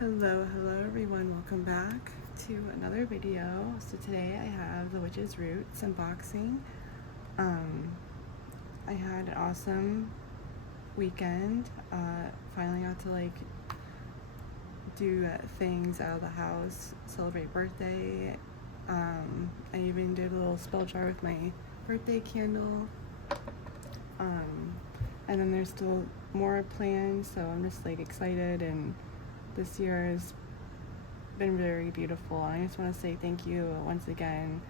Hello everyone, welcome back to another video. So today I have the Witch's Roots unboxing. I had an awesome weekend. Finally got to do things out of the house, celebrate birthday. I even did a little spell jar with my birthday candle. And then there's still more planned, so I'm just excited, and this year has been very beautiful. I just want to say thank you once again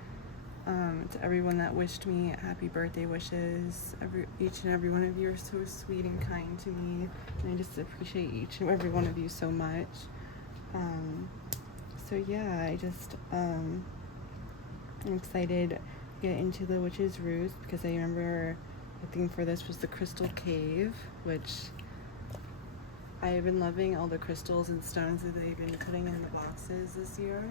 to everyone that wished me happy birthday wishes. Each and every one of you are so sweet and kind to me, and I just appreciate each and every one of you so much. So yeah, I'm excited to get into the Witch's Roots because I remember the theme for this was the Crystal Cave, which I've been loving all the crystals and stones that they've been putting in the boxes this year.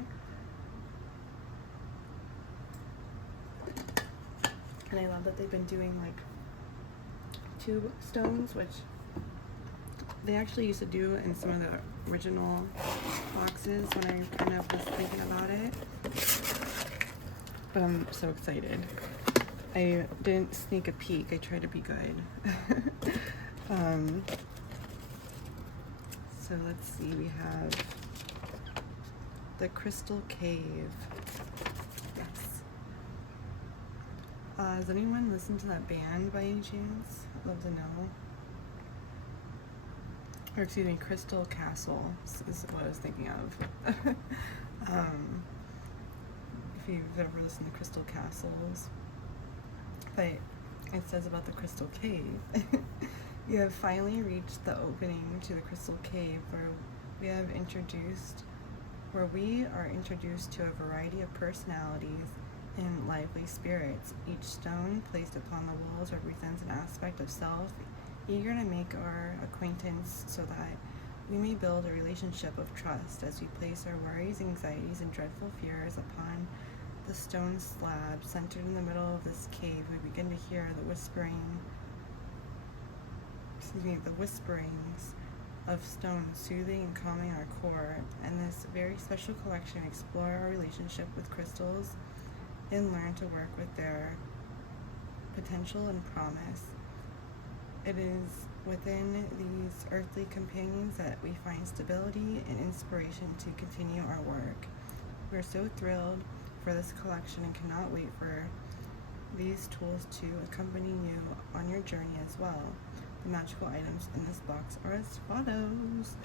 And I love that they've been doing tube stones, which they actually used to do in some of the original boxes when I kind of was thinking about it. But I'm so excited. I didn't sneak a peek, I tried to be good. So let's see, we have the Crystal Cave. Yes. Has anyone listened to that band by any chance? I'd love to know. Or excuse me, Crystal Castle is what I was thinking of. If you've ever listened to Crystal Castles. But it says about the Crystal Cave. You have finally reached the opening to the Crystal Cave where we are introduced to a variety of personalities and lively spirits. Each stone placed upon the walls represents an aspect of self, eager to make our acquaintance so that we may build a relationship of trust as we place our worries, anxieties, and dreadful fears upon the stone slab centered in the middle of this cave. We begin to hear the whisperings of stones soothing and calming our core. And this very special collection explore our relationship with crystals and learn to work with their potential and promise. It is within these earthly companions that we find stability and inspiration to continue our work. We're so thrilled for this collection and cannot wait for these tools to accompany you on your journey as well. The magical items in this box are as follows.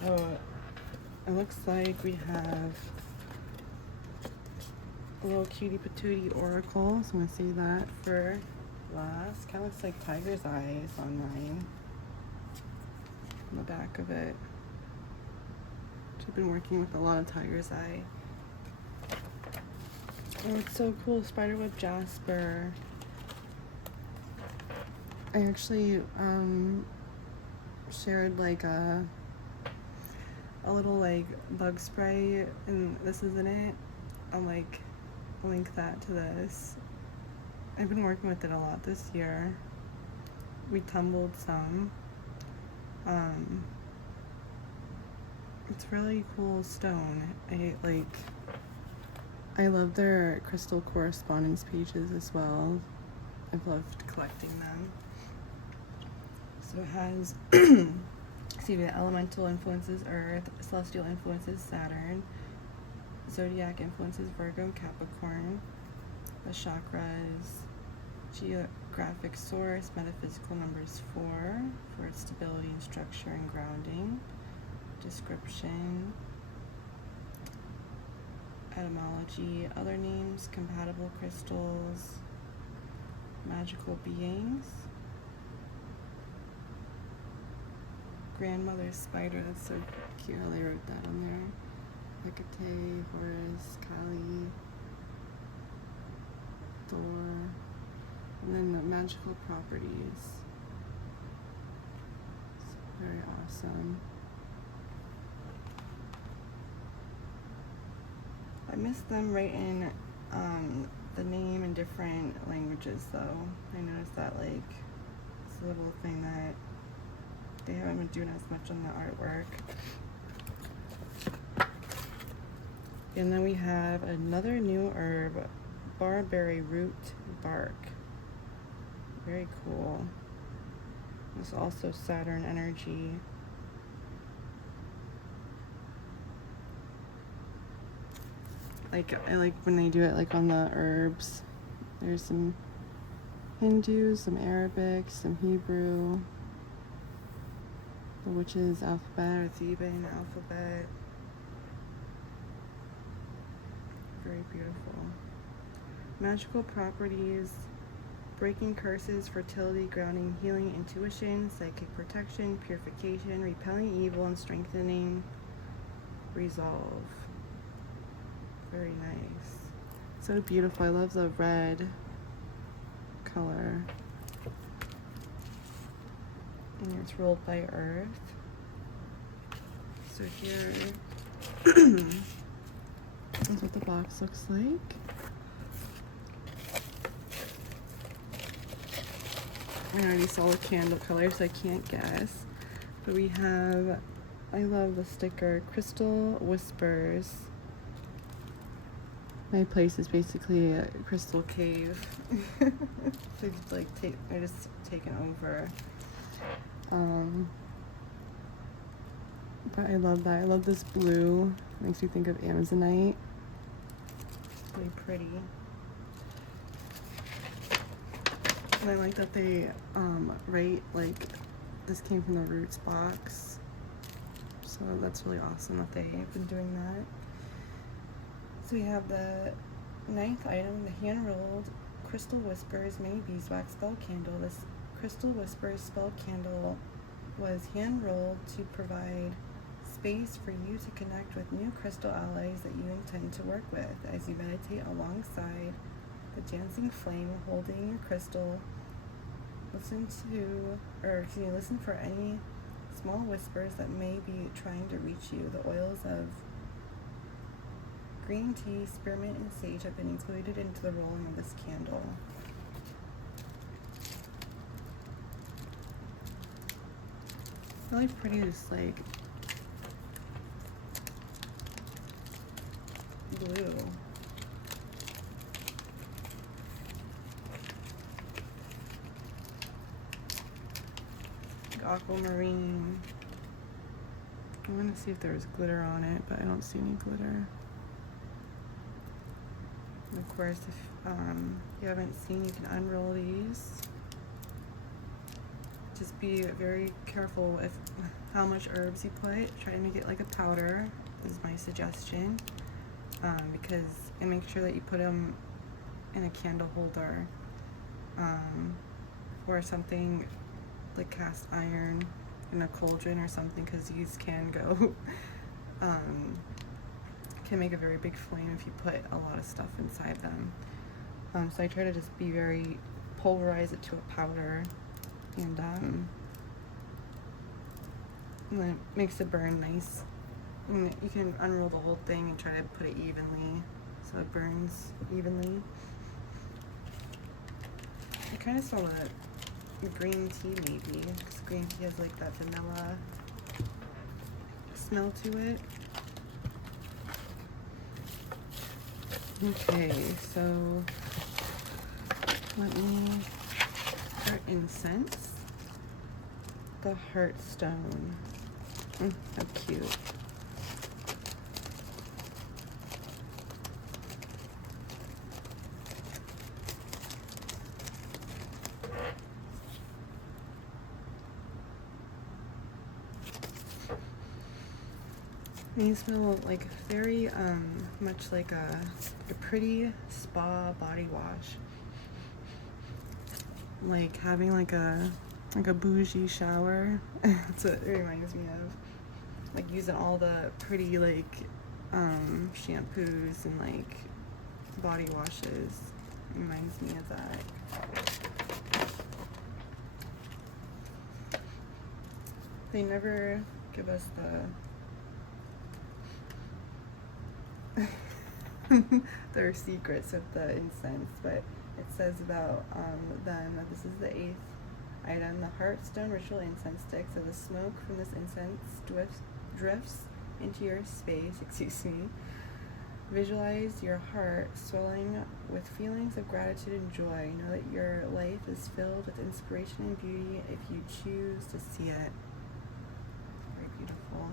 So it looks like we have a little cutie patootie oracle, so I'm going to see that for last. Kind of looks like tiger's eyes on mine, on the back of it. I've been working with a lot of tiger's eye. Oh, it's so cool. Spiderweb jasper. I actually shared a little bug spray, and this is in it. I'll link that to this. I've been working with it a lot this year. We tumbled some. It's really cool stone. I love their crystal correspondence pages as well. I've loved collecting them. So it has the elemental influences Earth, celestial influences Saturn, zodiac influences Virgo and Capricorn, the chakras, geographic source, metaphysical numbers 4 for its stability and structure and grounding, description, etymology, other names, compatible crystals, magical beings, grandmother's spider, that's so cute how they wrote that on there, Hecate, Horus, Kali, Thor, and then the magical properties. It's very awesome. I missed them writing the name in different languages though. I noticed that this little thing that They haven't been doing as much on the artwork. And then we have another new herb, barberry root bark. Very cool. It's also Saturn energy. Like, I like when they do it like on the herbs. There's some Hindu, some Arabic, some Hebrew. The witch's alphabet, or Theban alphabet. Very beautiful. Magical properties: breaking curses, fertility, grounding, healing, intuition, psychic protection, purification, repelling evil, and strengthening resolve. Very nice. So beautiful. I love the red color. And it's rolled by earth. So here is what the box looks like. I already saw the candle color, so I can't guess. But we have, I love the sticker, Crystal Whispers. My place is basically a crystal cave. They're just taken over. But I love that. I love this blue. Makes me think of Amazonite. It's really pretty. And I like that they write like this came from the Roots box. So that's really awesome that they've been doing that. So we have the 9th item, the hand-rolled Crystal Whispers Mini Beeswax Spell Candle. This Crystal Whispers spell candle was hand-rolled to provide space for you to connect with new crystal allies that you intend to work with as you meditate alongside the dancing flame holding your crystal. Listen for any small whispers that may be trying to reach you. The oils of green tea, spearmint, and sage have been included into the rolling of this candle. Really pretty, just like blue. Like aquamarine. I want to see if there's glitter on it, but I don't see any glitter. And of course, if you haven't seen, you can unroll these. Just be very careful with how much herbs you put. Try to make it like a powder, is my suggestion, because and make sure that you put them in a candle holder or something like cast iron in a cauldron or something, because these can go can make a very big flame if you put a lot of stuff inside them. So I try to just be very pulverize it to a powder, and then it makes it burn nice. And you can unroll the whole thing and try to put it evenly so it burns evenly. I kind of saw the green tea maybe, because green tea has like that vanilla smell to it. Okay, so let me start incense. The Heartstone. How cute. These smell like very much like a pretty spa body wash. Like having like a bougie shower. That's what it reminds me of. Like using all the pretty like shampoos and like body washes. It reminds me of that. They never give us their secrets of the incense, but it says about them that this is the 8th item, the Heartstone ritual incense sticks. As the smoke from this incense drifts into your space, visualize your heart swelling with feelings of gratitude and joy. Know that your life is filled with inspiration and beauty if you choose to see it. Very beautiful.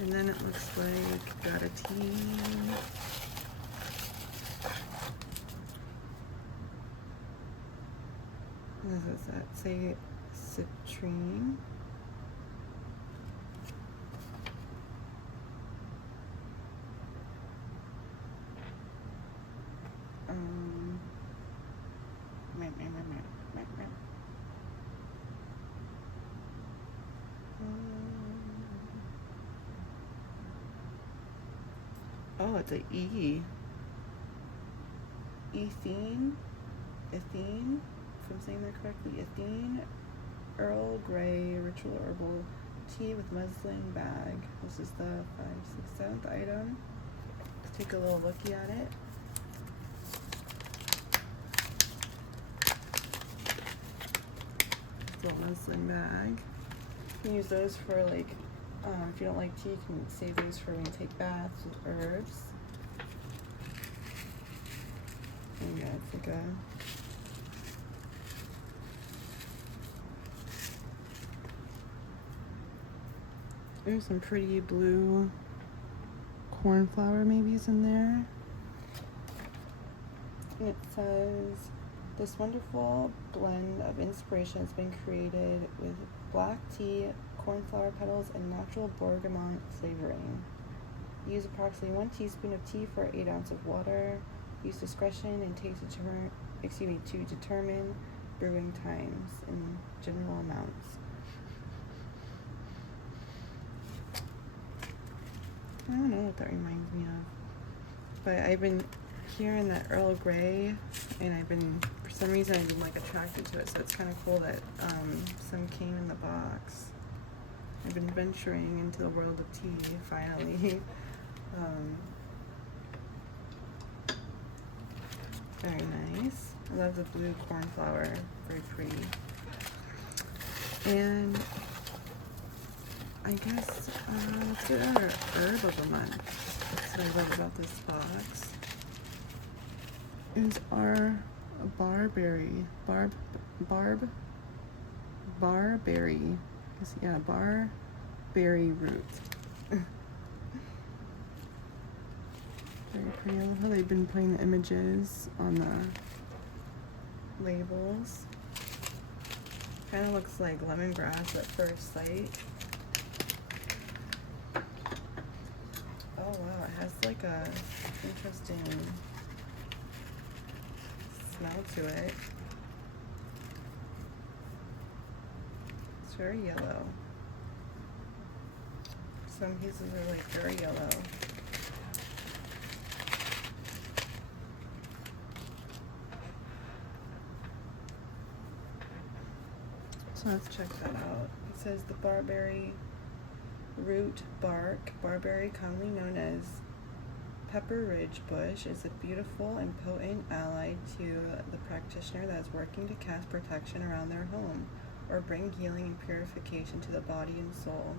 And then it looks like gratitude. What does that say? Citrine. Oh, it's a E. Ethene, if I'm saying that correctly, Ethene Earl Grey Ritual Herbal Tea with muslin bag. This is the 5, 6, 7th item. Let's take a little looky at it. Little muslin bag. You can use those for like, if you don't like tea, you can save these for when you take baths with herbs. And yeah, it's like a there's some pretty blue cornflower maybes in there. And it says, this wonderful blend of inspiration has been created with black tea, cornflower petals, and natural bergamot flavoring. Use approximately 1 teaspoon of tea for 8 ounces of water. Use discretion and taste to determine brewing times in general amounts. I don't know what that reminds me of, but I've been hearing that Earl Grey, and I've been, for some reason, I've been like attracted to it. So it's kind of cool that some came in the box. I've been venturing into the world of tea finally. Very nice. I love the blue cornflower. Very pretty. And I guess let's get our herb of the month. That's what I love about this box. Is our barberry. Barberry. Yeah, barberry root. Very pretty. I love how they've been putting the images on the labels. Kind of looks like lemongrass at first sight. Oh wow, it has like a interesting smell to it. It's very yellow. Some pieces are like very yellow. So let's check that out. It says the barberry root bark. Barberry, commonly known as pepper ridge bush, is a beautiful and potent ally to the practitioner that is working to cast protection around their home or bring healing and purification to the body and soul.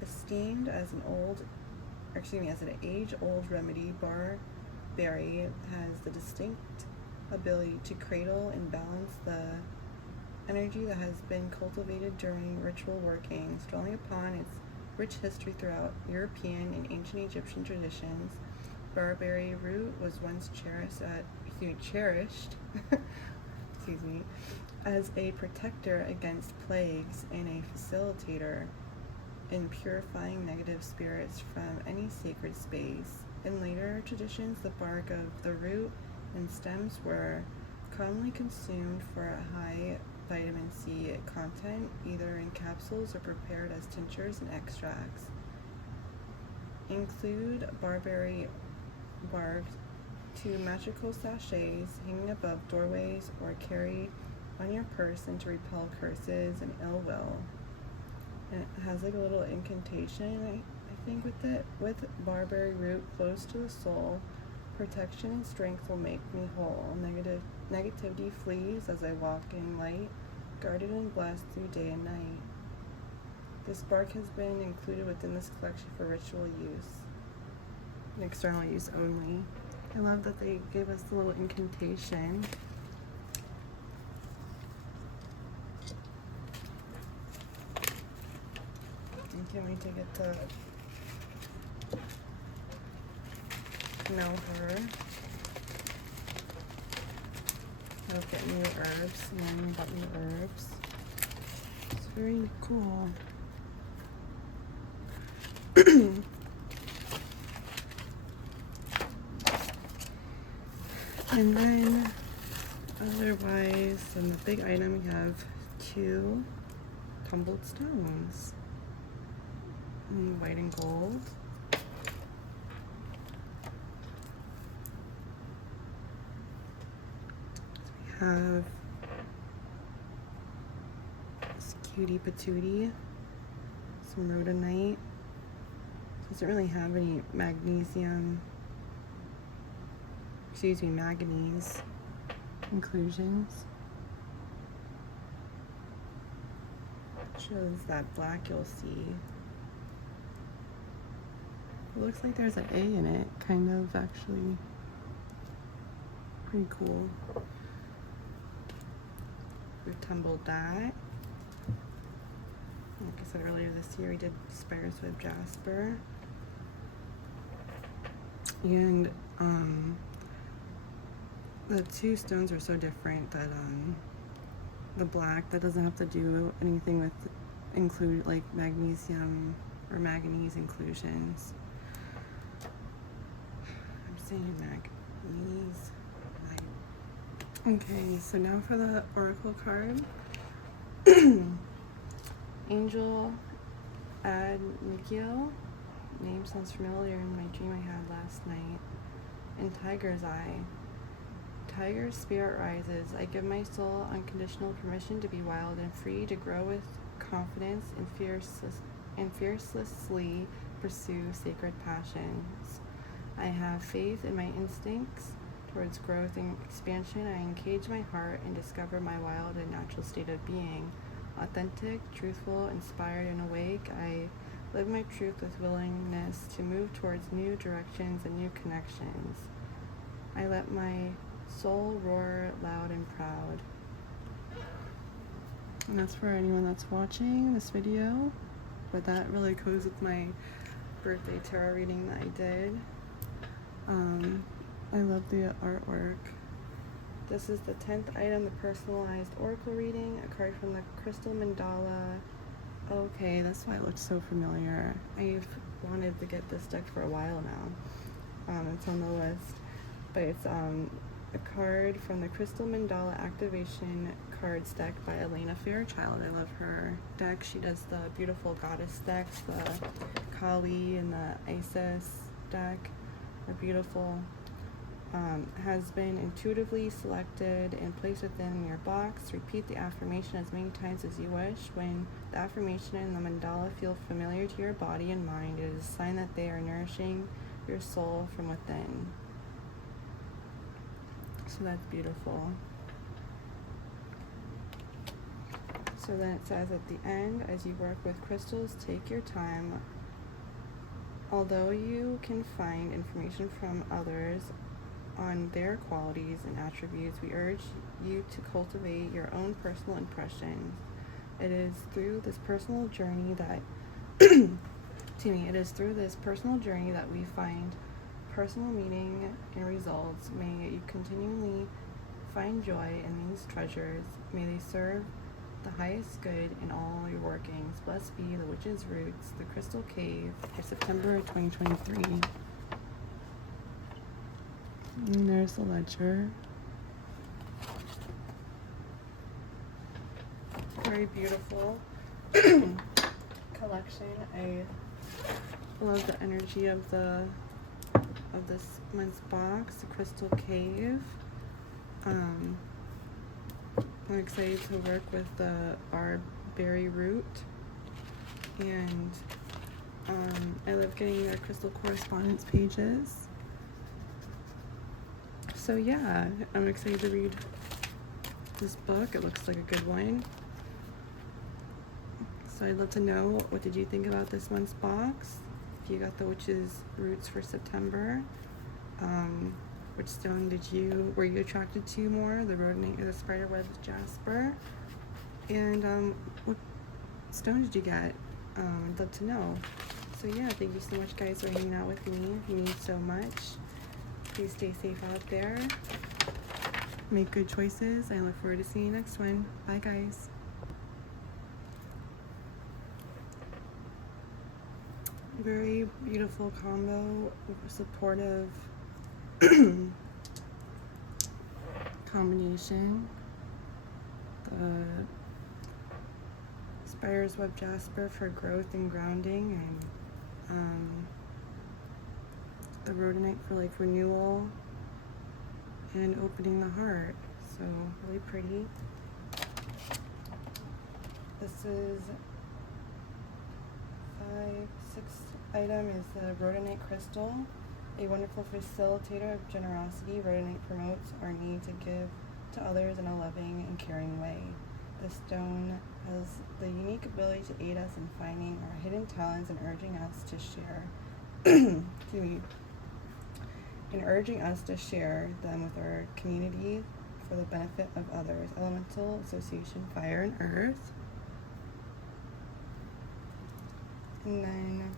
Esteemed as an age-old remedy, barberry has the distinct ability to cradle and balance the energy that has been cultivated during ritual workings, dwelling upon its rich history throughout European and ancient Egyptian traditions. Barberry root was once cherished as a protector against plagues and a facilitator in purifying negative spirits from any sacred space. In later traditions, the bark of the root and stems were commonly consumed for a high vitamin C content, either in capsules or prepared as tinctures and extracts. Include barberry bark to magical sachets hanging above doorways or carry on your person to repel curses and ill will. And it has like a little incantation, I think, with it. With barberry root close to the soul, Protection and strength will make me whole. Negativity flees as I walk in light, guarded and blessed through day and night. This bark has been included within this collection for ritual use, and external use only. I love that they gave us a little incantation. I can't wait to get to know her. I'll get new herbs, learning about new herbs. It's very cool. And then otherwise, in the big item, we have 2 tumbled stones, white and gold. We have this cutie patootie, some rhodonite. Doesn't really have any manganese inclusions. Shows that black you'll see. It looks like there's an A in it, kind of, actually. Pretty cool. We've tumbled that. Like I said earlier this year, we did Spider's Web Jasper. And the 2 stones are so different that the black, that doesn't have to do anything with like magnesium or manganese inclusions. I'm saying manganese. Okay, so now for the oracle card. Angel Ad Mikio. Name sounds familiar in my dream I had last night. And Tiger's Eye. Tiger's spirit rises. I give my soul unconditional permission to be wild and free, to grow with confidence and fiercelessly pursue sacred passions. I have faith in my instincts towards growth and expansion. I engage my heart and discover my wild and natural state of being. Authentic, truthful, inspired, and awake, I live my truth with willingness to move towards new directions and new connections. I let my soul roar loud and proud. And that's for anyone that's watching this video, but that really goes with my birthday tarot reading that I did. I love the artwork. This is the 10th item, the personalized oracle reading, a card from the crystal mandala. Okay, that's why it looks so familiar. I've wanted to get this deck for a while now. It's on the list, but it's a card from the Crystal Mandala Activation Cards deck by Elena Fairchild. I love her deck. She does the beautiful goddess decks, the Kali and the Isis deck. They're beautiful. Has been intuitively selected and placed within your box. Repeat the affirmation as many times as you wish. When the affirmation and the mandala feel familiar to your body and mind, it is a sign that they are nourishing your soul from within. So that's beautiful. So then it says at the end, as you work with crystals, take your time. Although you can find information from others on their qualities and attributes, we urge you to cultivate your own personal impressions. It is through this personal journey that we find personal meaning and results. May you continually find joy in these treasures. May they serve the highest good in all your workings. Blessed be the Witch's Roots, the Crystal Cave, for September 2023. And there's the ledger. Very beautiful collection. I love the energy of this month's box, the Crystal Cave. I'm excited to work with the barberry root, and I love getting their crystal correspondence pages. So yeah, I'm excited to read this book. It looks like a good one. So I'd love to know, what did you think about this month's box? If you got the Witch's Roots for September, which stone were you attracted to more, the rhodonate or the spiderweb jasper? And what stone did you get? I'd love to know. So yeah, thank you so much, guys, for hanging out with me. You mean so much. Please stay safe out there. Make good choices. I look forward to seeing you next one. Bye, guys. Very beautiful combo, supportive combination. The Spider's Web Jasper for growth and grounding, and the rhodonite for like renewal and opening the heart. So really pretty. This is 6th item is the rhodonate crystal. A wonderful facilitator of generosity, rhodonate promotes our need to give to others in a loving and caring way. This stone has the unique ability to aid us in finding our hidden talents and urging us to share them with our community for the benefit of others. Elemental Association, Fire and Earth. And then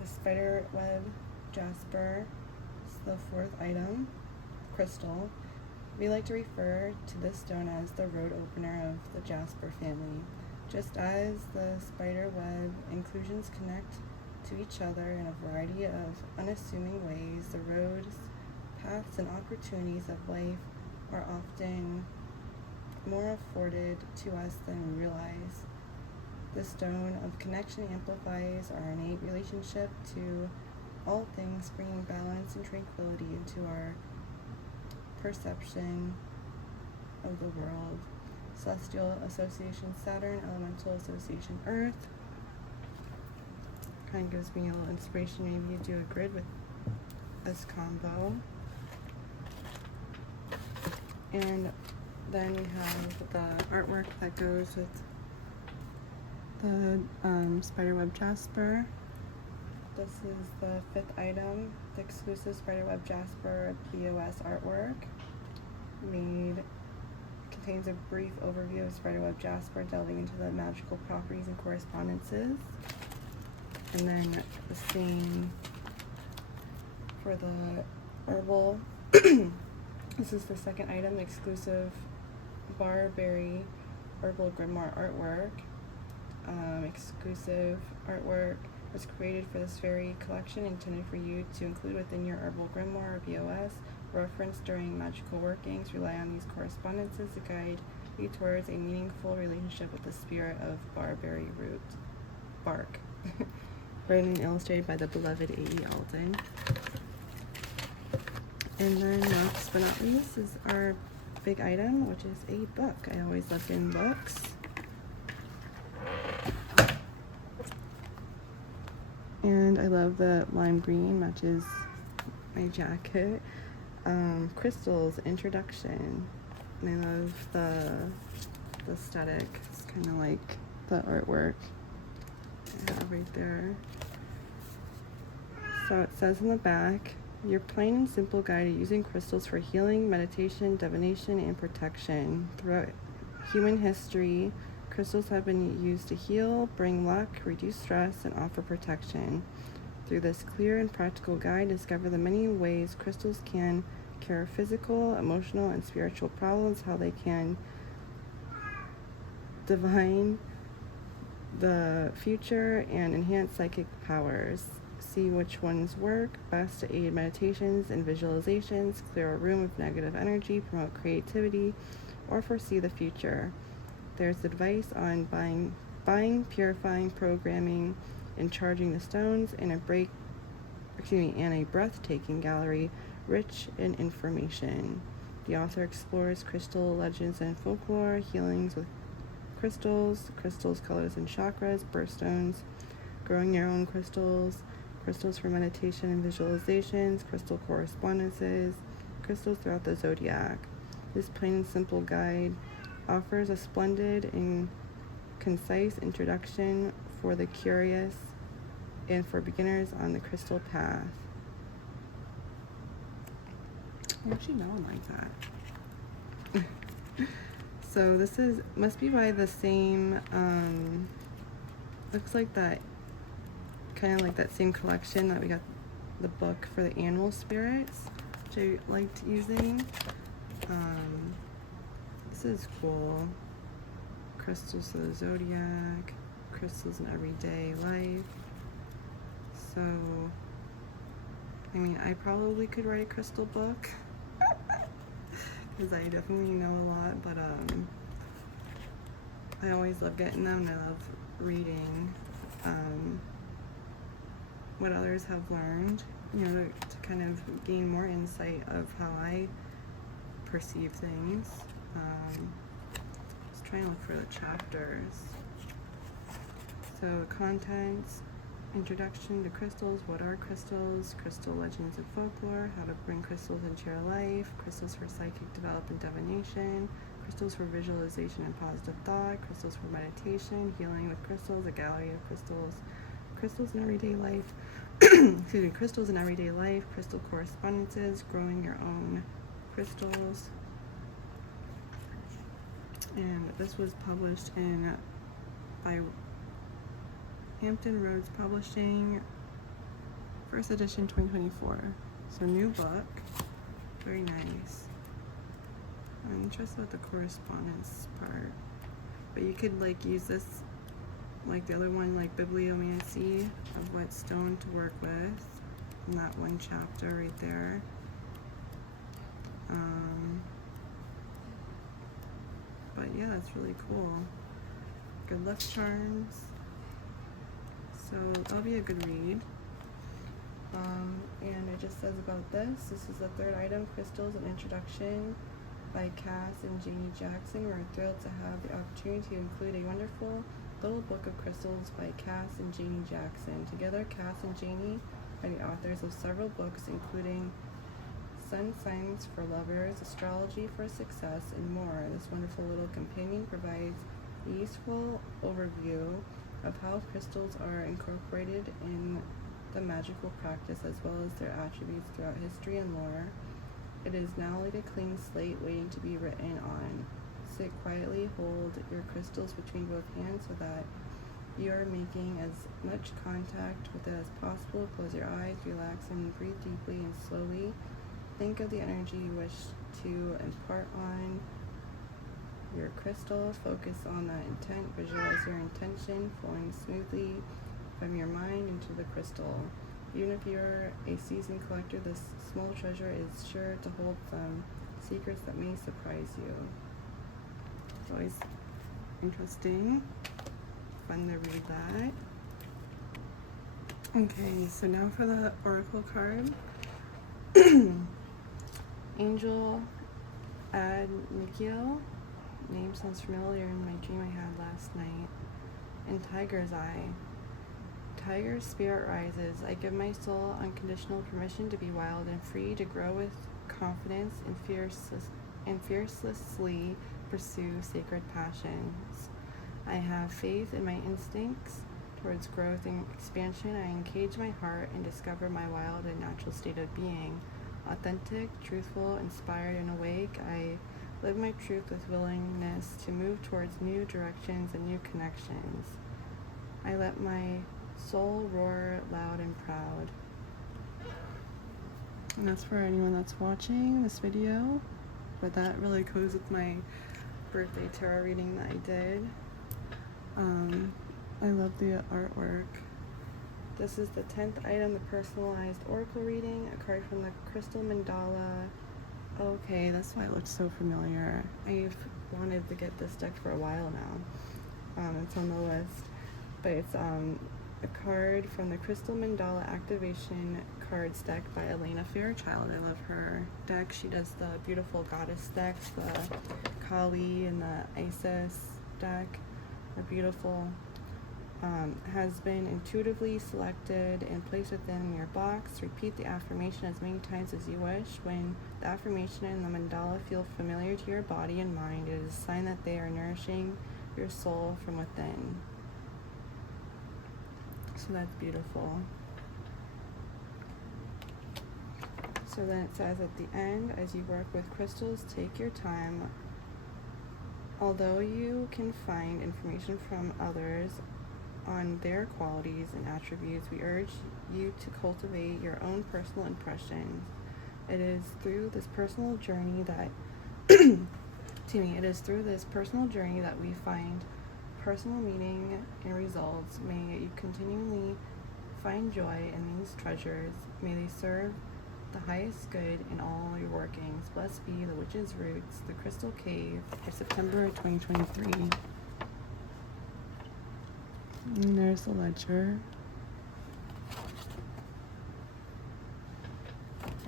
the Spiderweb Jasper is the 4th item, crystal. We like to refer to this stone as the road opener of the Jasper family. Just as the spiderweb inclusions connect to each other in a variety of unassuming ways, the roads, paths, and opportunities of life are often more afforded to us than we realize. The stone of connection amplifies our innate relationship to all things, bringing balance and tranquility into our perception of the world. Celestial Association Saturn, Elemental Association Earth. Kind of gives me a little inspiration maybe to do a grid with this combo. And then we have the artwork that goes with the Spiderweb Jasper. This is the 5th item, the exclusive Spiderweb Jasper POS artwork. Contains a brief overview of Spiderweb Jasper, delving into the magical properties and correspondences. And then the same for the herbal. This is the 2nd item, exclusive Barberry Herbal Grimoire artwork. Exclusive artwork was created for this very collection, intended for you to include within your herbal grimoire or POS. Reference during magical workings. Rely on these correspondences to guide you towards a meaningful relationship with the spirit of barberry root bark. Written and illustrated by the beloved A.E. Alden. And then last but not least is our big item, which is a book. I always love getting books. And I love the lime green, matches my jacket. Crystals Introduction. And I love the aesthetic. It's kind of like the artwork I have right there. So it says in the back, your plain and simple guide to using crystals for healing, meditation, divination, and protection. Throughout human history, crystals have been used to heal, bring luck, reduce stress, and offer protection. Through this clear and practical guide, discover the many ways crystals can cure physical, emotional, and spiritual problems, how they can divine the future and enhance psychic powers. See which ones work best to aid meditations and visualizations, clear a room of negative energy, promote creativity, or foresee the future. There's advice on buying, purifying, programming, and charging the stones, and a breathtaking gallery rich in information. The author explores crystal legends and folklore, healings with crystals, colors and chakras, birthstones, growing your own crystals, crystals for meditation and visualizations, crystal correspondences, crystals throughout the zodiac. This plain and simple guide offers a splendid and concise introduction for the curious and for beginners on the crystal path. Actually, no one like that. So this must be by the same, looks like that, kind of like that same collection that we got the book for the animal spirits, which I liked using. This is cool. Crystals of the zodiac, crystals in everyday life. So, I mean, I probably could write a crystal book because I definitely know a lot, but I always love getting them, and I love reading what others have learned, you know, to kind of gain more insight of how I perceive things. Just trying to look for the chapters. So, contents, introduction to crystals, what are crystals, crystal legends and folklore, how to bring crystals into your life, crystals for psychic development, divination, crystals for visualization and positive thought, crystals for meditation, healing with crystals, a gallery of crystals, crystals in everyday life, excuse me, crystals in everyday life, crystal correspondences, growing your own crystals. And this was published by Hampton Roads Publishing, first edition 2024. So new book, very nice. I'm interested with the correspondence part, but you could like use this like the other one, like bibliomancy of what stone to work with in that one chapter right there. But yeah, that's really cool. Good luck charms. So that'll be a good read. And it just says about this. This is the third item, Crystals, an Introduction by Cass and Janie Jackson. We're thrilled to have the opportunity to include a wonderful little book of crystals by Cass and Janie Jackson. Together, Cass and Janie are the authors of several books, including Sun Signs for Lovers, Astrology for Success, and more. This wonderful little companion provides a useful overview of how crystals are incorporated in the magical practice, as well as their attributes throughout history and lore. It is now like a clean slate waiting to be written on. Sit quietly, hold your crystals between both hands so that you are making as much contact with it as possible. Close your eyes, relax, and breathe deeply and slowly. Think of the energy you wish to impart on your crystal. Focus on that intent. Visualize your intention flowing smoothly from your mind into the crystal. Even if you're a seasoned collector, this small treasure is sure to hold some secrets that may surprise you. It's always interesting. Fun to read that. Okay, so now for the oracle card. Angel Ad Mikio. Name sounds familiar in my dream I had last night. And Tiger's Eye. Tiger's spirit rises. I give my soul unconditional permission to be wild and free, to grow with confidence and fiercely pursue sacred passions. I have faith in my instincts towards growth and expansion. I engage my heart and discover my wild and natural state of being. Authentic, truthful, inspired, and awake, I live my truth with willingness to move towards new directions and new connections. I let my soul roar loud and proud. And that's for anyone that's watching this video. But that really goes with my birthday tarot reading that I did. I love the artwork. This is the 10th item, the personalized oracle reading, a card from the crystal mandala. Okay, that's why it looks so familiar. I've wanted to get this deck for a while now. It's on the list. But it's a card from the Crystal Mandala Activation Cards deck by Elena Fairchild. I love her deck. She does the beautiful goddess decks, the Kali and the Isis deck. They're beautiful. has been intuitively selected and placed within your box. Repeat the affirmation as many times as you wish. When the affirmation and the mandala feel familiar to your body and mind, it is a sign that they are nourishing your soul from within. So that's beautiful. So then it says at the end, as you work with crystals, take your time. Although you can find information from others on their qualities and attributes, we urge you to cultivate your own personal impressions. It is through this personal journey that it is through this personal journey that we find personal meaning and results. May you continually find joy in these treasures. May they serve the highest good in all your workings. Blessed be the Witch's Roots, the Crystal Cave, for September 2023. And there's the ledger.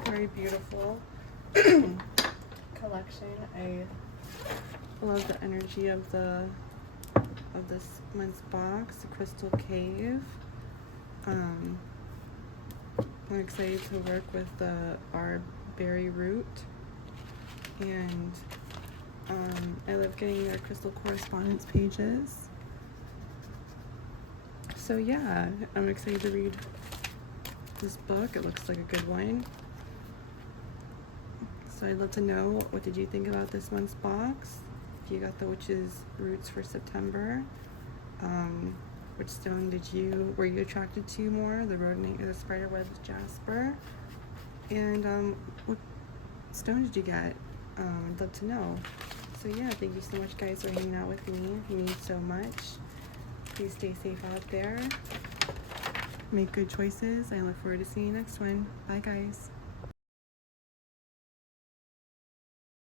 Very beautiful collection. I love the energy of this month's box, the Crystal Cave. I'm excited to work with our berry root, and I love getting their crystal correspondence pages. So yeah, I'm excited to read this book. It looks like a good one. So I'd love to know, what did you think about this month's box? If you got the Witch's Roots for September, which stone were you attracted to more, the Rhodonate or the Spiderweb Jasper? And what stone did you get? I'd love to know. So yeah, thank you so much, guys, for hanging out with me. It means so much. Please stay safe out there. Make good choices. I look forward to seeing you next one. Bye, guys.